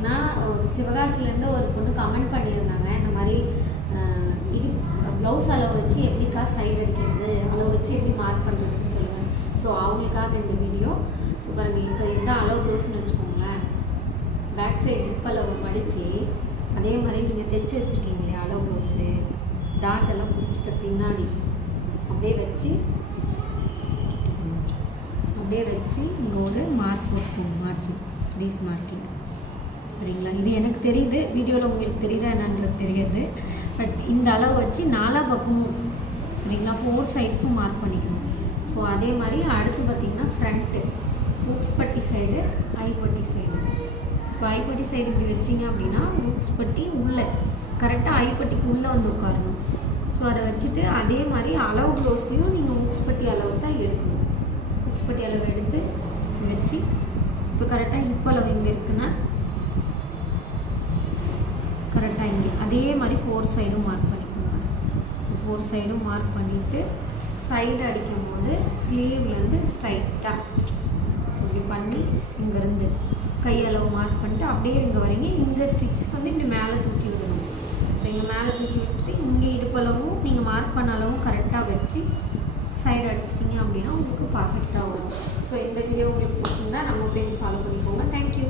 பார்த்தீங்கன்னா சிவகாசிலேருந்து ஒரு பொண்ணு கமெண்ட் பண்ணியிருந்தாங்க. இந்த மாதிரி ப்ளவுஸ் அளவு வச்சு எப்படிக்கா சைடு அடிக்கிறது, அளவு வச்சு எப்படி மார்க் பண்ணுறதுன்னு சொல்லுங்கள். ஸோ அவங்களுக்காக இந்த வீடியோ. ஸோ பாருங்கள், இப்போ இதுதான் அளவு ப்ளவுஸ்ன்னு வச்சுக்கோங்களேன். பேக் சைடு ஹிப் அளவு மடித்து அதே மாதிரி நீங்கள் தைச்சி வச்சுருக்கீங்க இல்லையா அளவு ப்ளவுஸு, டாட் எல்லாம் பிடிச்சிட்ட பின்னாடி அப்படியே வச்சு இங்கே ஒரு மார்க் போட்டுக்கோங்க. மார்ஜின் க்ரீஸ் மார்க்கில், சரிங்களா? இது எனக்கு தெரியுது, வீடியோவில் உங்களுக்கு தெரியுதா என்னன்றது தெரியாது. பட் இந்த அளவு வச்சு 4 பக்கமும், சரிங்களா, 4 சைட்ஸும் மார்க் பண்ணிக்கணும். ஸோ அதே மாதிரி அடுத்து பார்த்திங்கன்னா ஃப்ரண்ட்டு ஊக்ஸ் பட்டி சைடு, ஐப்பட்டி சைடு. இப்போ ஐப்பட்டி சைடு இப்படி வச்சிங்க அப்படின்னா ஊக்ஸ் பட்டி உள்ளே கரெக்டாக ஐப்பட்டிக்கு உள்ளே வந்து உட்காரணும். ஸோ அதை வச்சுட்டு அதே மாதிரி அளவு ப்ளவுஸ்லேயும் நீங்கள் ஊக்ஸ் பட்டி அளவு தான் எடுக்கணும். ஊக்ஸ் பட்டி அளவு எடுத்து வச்சு இப்போ கரெக்டாக ஹிப் அளவு இங்கே இருக்குன்னா கரெக்டாக இங்கே அதே மாதிரி 4 சைடும் மார்க் பண்ணிக்கோங்க. ஸோ 4 சைடும் மார்க் பண்ணிவிட்டு சைடு அடிக்கும் போது ஸ்லீவ்லேருந்து ஸ்ட்ரைட்டாக இப்படி பண்ணி இங்கேருந்து கையளவு மார்க் பண்ணிட்டு அப்படியே இங்கே வரீங்க. இந்த ஸ்டிச்சஸ் வந்து இப்படி மேலே தூக்கி விடணும். ஸோ இங்கே மேலே தூக்கி விட்டுட்டு இங்கே இடுப்பளவும் நீங்கள் மார்க் பண்ண அளவும் கரெக்டாக வச்சு சைடு அடிச்சிட்டிங்க அப்படின்னா உங்களுக்கு பர்ஃபெக்டாக வரும். ஸோ இந்த வீடியோ உங்களுக்கு பிடிச்சிருந்தா நம்ம பேஜ் ஃபாலோ பண்ணிக்கோங்க. தேங்க்யூ.